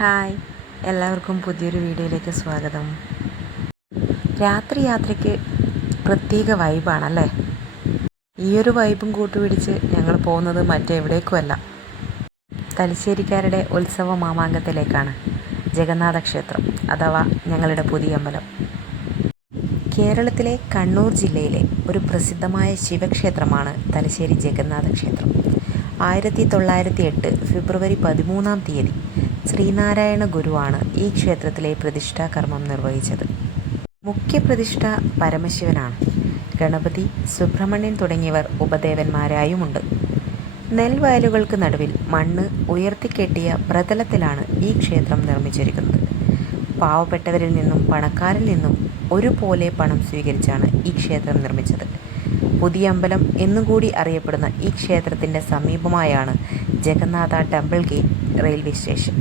Hi, എല്ലാവർക്കും പുതിയൊരു വീഡിയോയിലേക്ക് സ്വാഗതം. രാത്രി യാത്രയ്ക്ക് പ്രത്യേക വൈബാണല്ലേ. ഈയൊരു വൈബും കൂട്ടുപിടിച്ച് ഞങ്ങൾ പോകുന്നത് മറ്റെവിടേക്കുമല്ല, തലശ്ശേരിക്കാരുടെ ഉത്സവ മാമാങ്കത്തിലേക്കാണ്. ജഗന്നാഥ ക്ഷേത്രം അഥവാ ഞങ്ങളുടെ പുതിയ അമ്പലം. കേരളത്തിലെ കണ്ണൂർ ജില്ലയിലെ ഒരു പ്രസിദ്ധമായ ശിവക്ഷേത്രമാണ് തലശ്ശേരി ജഗന്നാഥ ക്ഷേത്രം. 1908 ഫെബ്രുവരി 13 ശ്രീനാരായണ ഗുരുവാണ് ഈ ക്ഷേത്രത്തിലെ പ്രതിഷ്ഠാകർമ്മം നിർവഹിച്ചത്. മുഖ്യപ്രതിഷ്ഠ പരമശിവനാണ്. ഗണപതി, സുബ്രഹ്മണ്യൻ തുടങ്ങിയവർ ഉപദേവന്മാരായുമുണ്ട്. നെൽവയലുകൾക്ക് നടുവിൽ മണ്ണ് ഉയർത്തിക്കെട്ടിയ പ്രതലത്തിലാണ് ഈ ക്ഷേത്രം നിർമ്മിച്ചിരിക്കുന്നത്. പാവപ്പെട്ടവരിൽ നിന്നും പണക്കാരിൽ നിന്നും ഒരുപോലെ പണം സ്വീകരിച്ചാണ് ഈ ക്ഷേത്രം നിർമ്മിച്ചത്. പുതിയ അമ്പലം എന്നുകൂടി അറിയപ്പെടുന്ന ഈ ക്ഷേത്രത്തിൻ്റെ സമീപമായാണ് Jagannath temple gate railway station.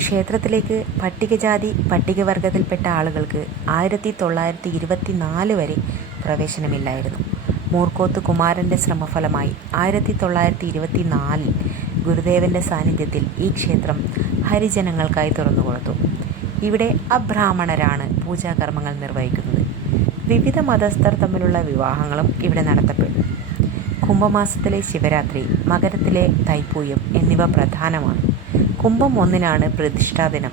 ക്ഷേത്രത്തിലേക്ക് പട്ടികജാതി പട്ടികവർഗത്തിൽപ്പെട്ട ആളുകൾക്ക് 1924 വരെ പ്രവേശനമില്ലായിരുന്നു. മൂർക്കോത്ത് കുമാരൻ്റെ ശ്രമഫലമായി 1924 ഗുരുദേവൻ്റെ സാന്നിധ്യത്തിൽ ഈ ക്ഷേത്രം ഹരിജനങ്ങൾക്കായി തുറന്നുകൊടുത്തു. ഇവിടെ അബ്രാഹ്മണരാണ് പൂജാകർമ്മങ്ങൾ നിർവഹിക്കുന്നത്. വിവിധ മതസ്ഥർ തമ്മിലുള്ള വിവാഹങ്ങളും ഇവിടെ നടത്തപ്പെടും. കുംഭമാസത്തിലെ ശിവരാത്രി, മകരത്തിലെ തൈപ്പൂയം എന്നിവ പ്രധാനമാണ്. കുംഭം 1 പ്രതിഷ്ഠാദിനം.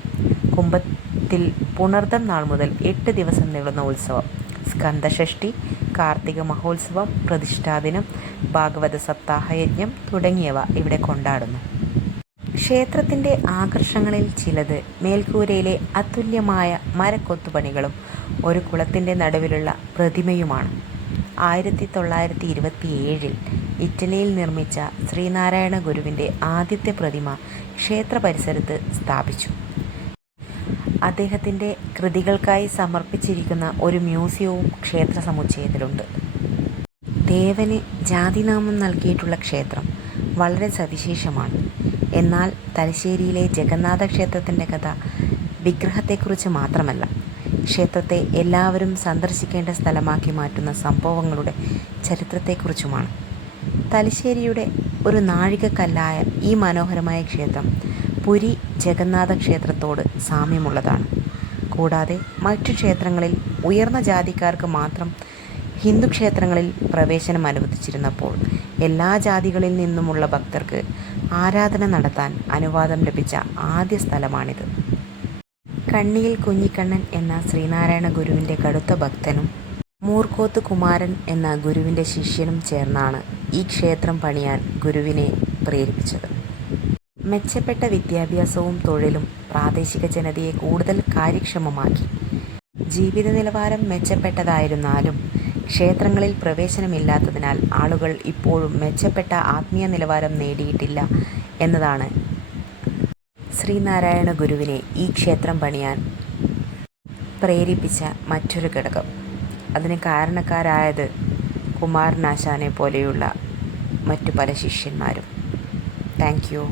കുംഭത്തിൽ പുണർദം നാൾ മുതൽ 8 ദിവസം നീളുന്ന ഉത്സവം, സ്കന്ദഷഷ്ഠി, കാർത്തിക മഹോത്സവം, പ്രതിഷ്ഠാദിനം, ഭാഗവത സപ്താഹയജ്ഞം തുടങ്ങിയവ ഇവിടെ കൊണ്ടാടുന്നു. ക്ഷേത്രത്തിൻ്റെ ആകർഷണങ്ങളിൽ ചിലത് മേൽക്കൂരയിലെ അതുല്യമായ മരക്കൊത്തുപണികളും ഒരു കുളത്തിൻ്റെ നടുവിലുള്ള പ്രതിമയുമാണ്. 1927 ഇറ്റലിയിൽ നിർമ്മിച്ച ശ്രീനാരായണ ഗുരുവിൻ്റെ ആദ്യത്തെ പ്രതിമ ക്ഷേത്ര പരിസരത്ത് സ്ഥാപിച്ചു. അദ്ദേഹത്തിൻ്റെ കൃതികൾക്കായി സമർപ്പിച്ചിരിക്കുന്ന ഒരു മ്യൂസിയവും ക്ഷേത്ര സമുച്ചയത്തിലുണ്ട്. ദേവന് ജാതിനാമം നൽകിയിട്ടുള്ള ക്ഷേത്രം വളരെ സവിശേഷമാണ്. എന്നാൽ തലശ്ശേരിയിലെ ജഗന്നാഥ ക്ഷേത്രത്തിൻ്റെ കഥ വിഗ്രഹത്തെക്കുറിച്ച് മാത്രമല്ല, ക്ഷേത്രത്തെ എല്ലാവരും സന്ദർശിക്കേണ്ട സ്ഥലമാക്കി മാറ്റുന്ന സംഭവങ്ങളുടെ ചരിത്രത്തെക്കുറിച്ചുമാണ്. തലശ്ശേരിയുടെ ഒരു നാഴികക്കല്ലായ ഈ മനോഹരമായ ക്ഷേത്രം പുരി ജഗന്നാഥ ക്ഷേത്രത്തോട് സാമ്യമുള്ളതാണ്. കൂടാതെ മറ്റു ക്ഷേത്രങ്ങളിൽ ഉയർന്ന ജാതിക്കാർക്ക് മാത്രം ഹിന്ദു ക്ഷേത്രങ്ങളിൽ പ്രവേശനം അനുവദിച്ചിരുന്നപ്പോൾ എല്ലാ ജാതികളിൽ നിന്നുമുള്ള ഭക്തർക്ക് ആരാധന നടത്താൻ അനുവാദം ലഭിച്ച ആദ്യ സ്ഥലമാണിത്. കണ്ണിയിൽ കുഞ്ഞിക്കണ്ണൻ എന്ന ശ്രീനാരായണ ഗുരുവിൻ്റെ കടുത്ത ഭക്തനും മൂർക്കോത്ത് കുമാരൻ എന്ന ഗുരുവിൻ്റെ ശിഷ്യനും ചേർന്നാണ് ഈ ക്ഷേത്രം പണിയാൻ ഗുരുവിനെ പ്രേരിപ്പിച്ചത്. മെച്ചപ്പെട്ട വിദ്യാഭ്യാസവും തൊഴിലും പ്രാദേശിക ജനതയെ കൂടുതൽ കാര്യക്ഷമമാക്കി. ജീവിത നിലവാരം മെച്ചപ്പെട്ടതായിരുന്നാലും ക്ഷേത്രങ്ങളിൽ പ്രവേശനമില്ലാത്തതിനാൽ ആളുകൾ ഇപ്പോഴും മെച്ചപ്പെട്ട ആത്മീയ നിലവാരം നേടിയിട്ടില്ല എന്നതാണ് ശ്രീനാരായണ ഗുരുവിനെ ഈ ക്ഷേത്രം പണിയാൻ പ്രേരിപ്പിച്ച മറ്റൊരു ഘടകം. അതിന് കാരണക്കാരായത് കുമാരനാശാനെ പോലെയുള്ള മറ്റു പല ശിഷ്യന്മാരും. Thank you.